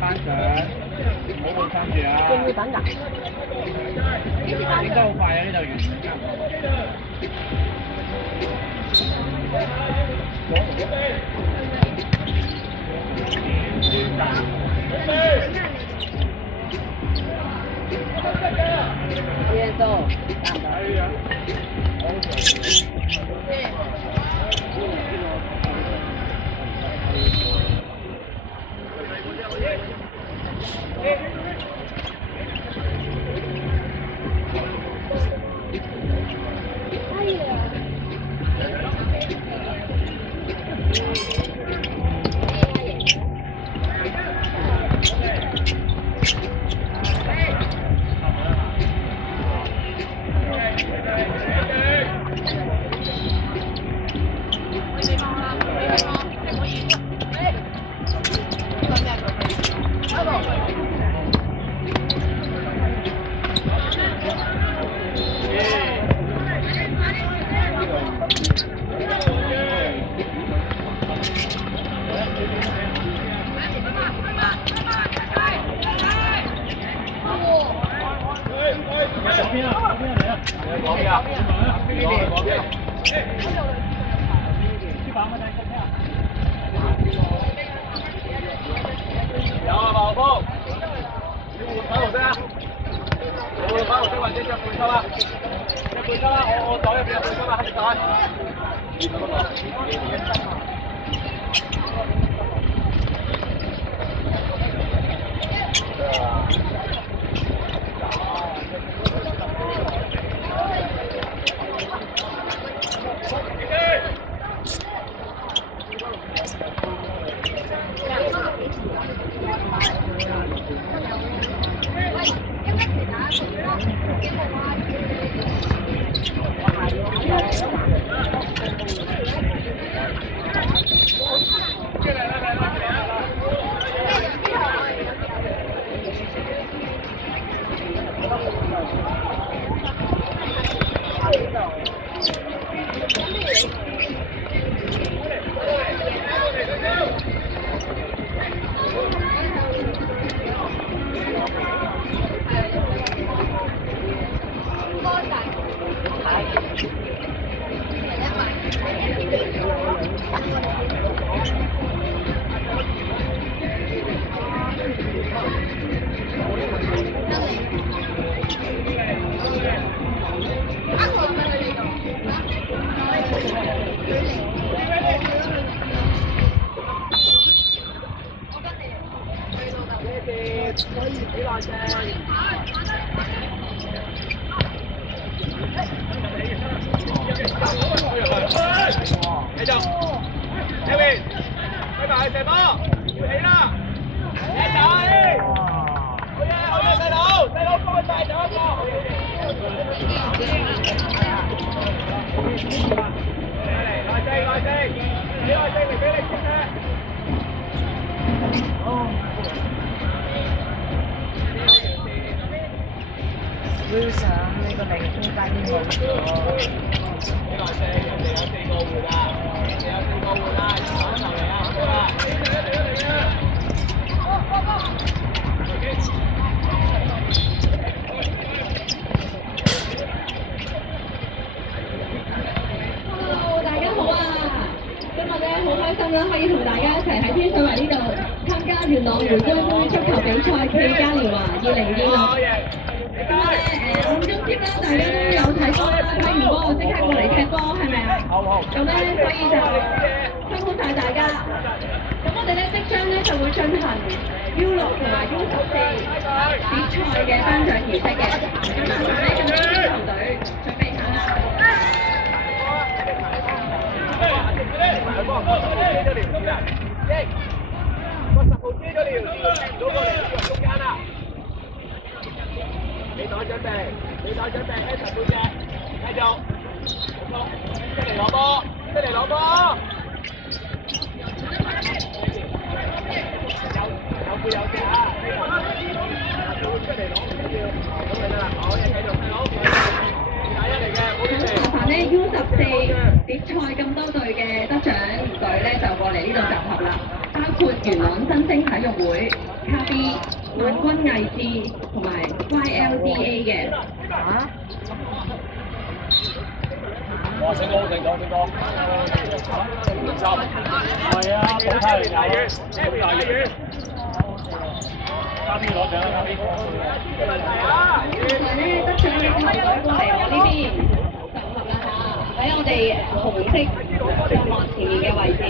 班長，唔好咁生住啊！仲要等㗎？應該好快啊！呢度完。幾點鐘？有啊，馬鋒，你換粉紅色啊？我換粉紅色或者隻背心啊？隻背心啊！我袋入邊有背心啊，黑繼續，呢邊，拜拜，射波，要起啦，一仔，好嘢，好嘢，細佬，細佬幫佢帶走一個，嚟，耐性，耐性，你耐性嚟俾你先啊！Wilson，你個零空間已經冇咗。你耐性，人哋有4個換啊，人哋有4個換啊，打頭嚟啊，好啦，嚟啊！大家好啊！今日咧好開心啦，可以同大家一齊喺天水圍呢度參加元朗回歸杯足球比賽暨嘉年華2026。咁咧暗中添啦，大家都有睇波啦，睇完波我即刻過嚟踢波，係咪啊？咁咧所以就辛苦晒大家。咁我哋咧即將咧就會進行 U6同埋 U14 比賽嘅頒獎儀式嘅。咁麻煩咧咁多球隊準備下啦。你袋準備，你袋準備 ，Anson 背脊，繼續，出嚟攞波，出嚟攞波，有背有隻啊，出嚟攞唔緊要，咁咪得啦，好，繼續，細佬，第一嚟嘅，冇啲嚟。麻煩咧 U14 比賽咁多隊嘅得獎隊咧就過嚟呢度集合啦，包括括元朗新星體育會、卡 B、萬軍藝智同埋 YLDA 嘅。哇！成功，係啊，好太有啊，卡 B 攞獎啦，卡 B。其實咧，得獎嘅就改過嚟我呢邊集合啦嚇，喺我哋紅色帳幕前面嘅位置。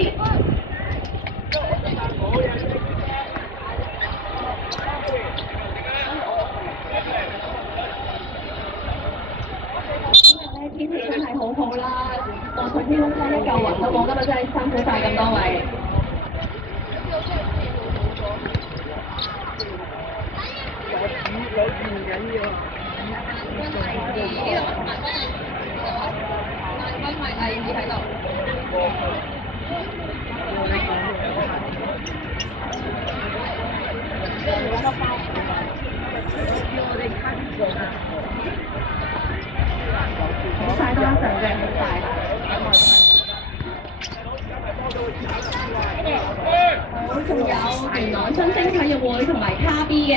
今日咧天氣真係好好啦，望上天空真係一嚿雲都冇，今日真係辛苦晒咁多位。喺度。好快多一陣啫，好快。好，仲有元朗新星體育會同埋卡 B 嘅。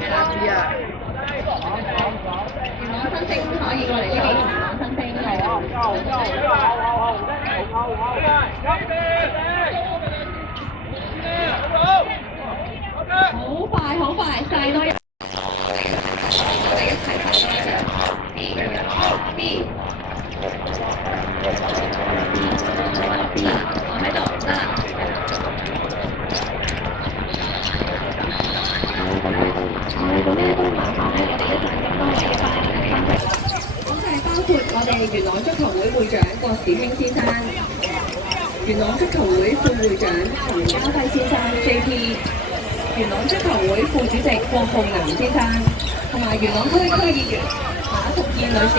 係啦，知啊。元朗新星可以過嚟呢邊，元朗新星係啊。好快，晒多一。我哋一齊睇多一隻 B。我喺度得。包括我哋元朗足球會會長郭時興先生、元朗足球會副會長陳家輝先生 JP、元朗足球會副主席郭浩南先生，同埋元朗區議員馬淑燕女士。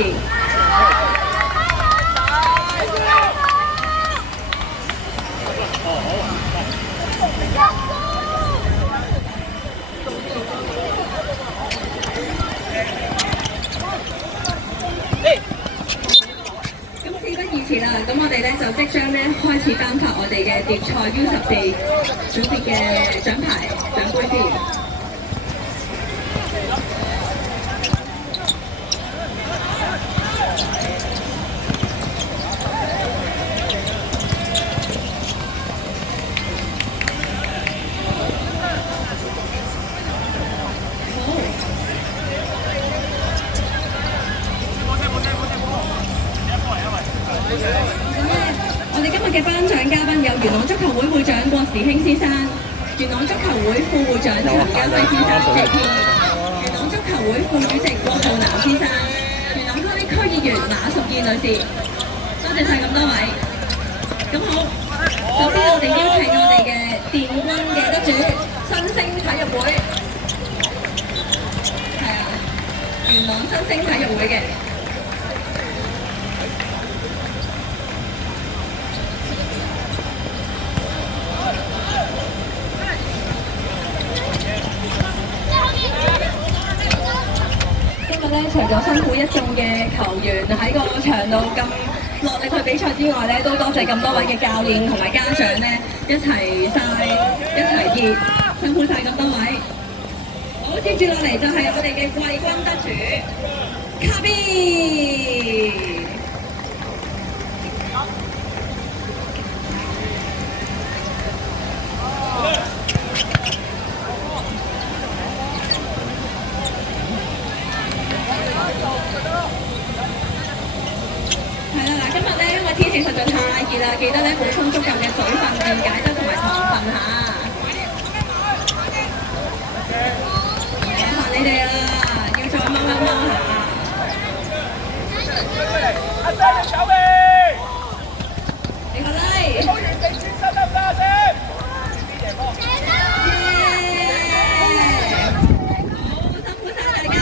咁我哋咧就即將咧開始頒發我哋嘅蝶賽 U14組別嘅獎牌獎杯先。我哋今日嘅頒獎嘉賓有元朗足球會會長郭時興先生、元朗足球會副會長陳家輝先生 JP、元朗足球會副主席郭浩南先生、元朗區議員馬淑燕女士，多謝晒咁多位。咁好，首先我哋邀請我哋嘅電軍嘅得主新星體育會，係啊，元朗新星體育會嘅。除咗辛苦一眾嘅球員喺個場度咁落力去比賽之外咧，都多謝咁多位嘅教練同埋家長咧一齊晒、一齊熱，辛苦晒咁多位。好，接住落嚟就係我哋嘅季軍得主卡 B。天氣實在太熱啦，記得咧補充足夠嘅水分、電解質同埋糖分嚇。麻煩你哋啦，要再踎一踎下。阿仔你走未？你個拉。操完地轉身得唔得先？耶！好辛苦晒大家。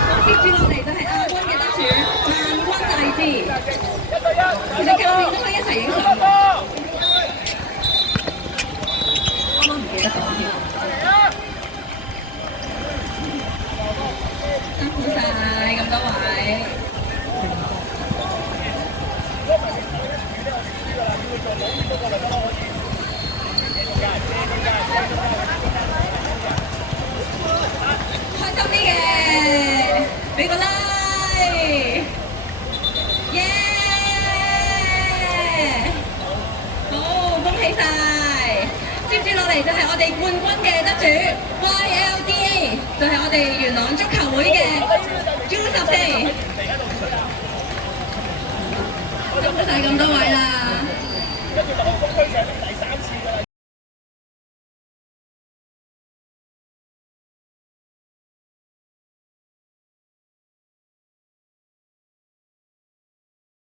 好，接住落嚟就係亞軍嘅得主萬軍藝智。其實教練都可以一齊影相。啱啱唔記得講添。辛苦晒咁多位。俾個 like，耶！好，恭喜晒！接住落嚟就係我哋冠軍嘅得主 YLDA，就係我哋元朗足球會嘅 U14。多謝咁多位啦！